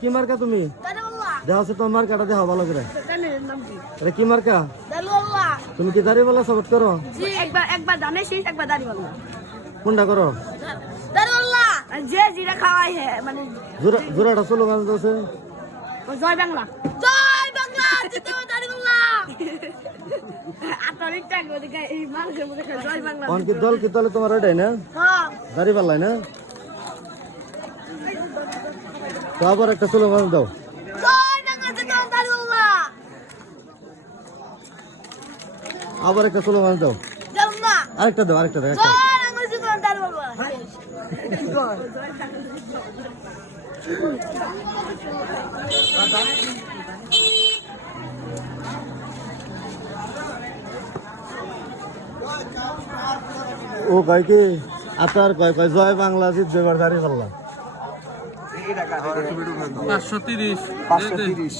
কি মার্কা তুমি? দেওয়া আছে তোমার মার্কাটা দেওয়া ভালো করে। এটা কি মার্কা? তুমি কি দাড়িওয়ালা সাপোর্ট করো? একবার দানে শেষ একবার দাড়িওয়ালা। কোনটা করো? যে জিরা খাওয়াই মানে জোরাটা স্লোগান আছে জয় বাংলা, জয় বাংলা, জিতেও দাড়িওয়ালা। আতরিক টাক ওদিকে এই মানুষের মধ্যে জয় বাংলা। কোন কি দল কি দলে তোমার ওটাই না? হ্যাঁ দাড়িওয়ালাই না? তো আবার একটা স্লোগান দাও। জয় বাংলা, জিতেও দাড়িওয়ালা। আবার একটা স্লোগান দাও। জানা আরেকটা দাও, আরেকটা দাও। জয় বাংলা, জিতেও দাড়িওয়ালা। ও কয় কি আতার কয় কয় জয় বাংলা জিতবে এবার দাড়িওয়ালা। 530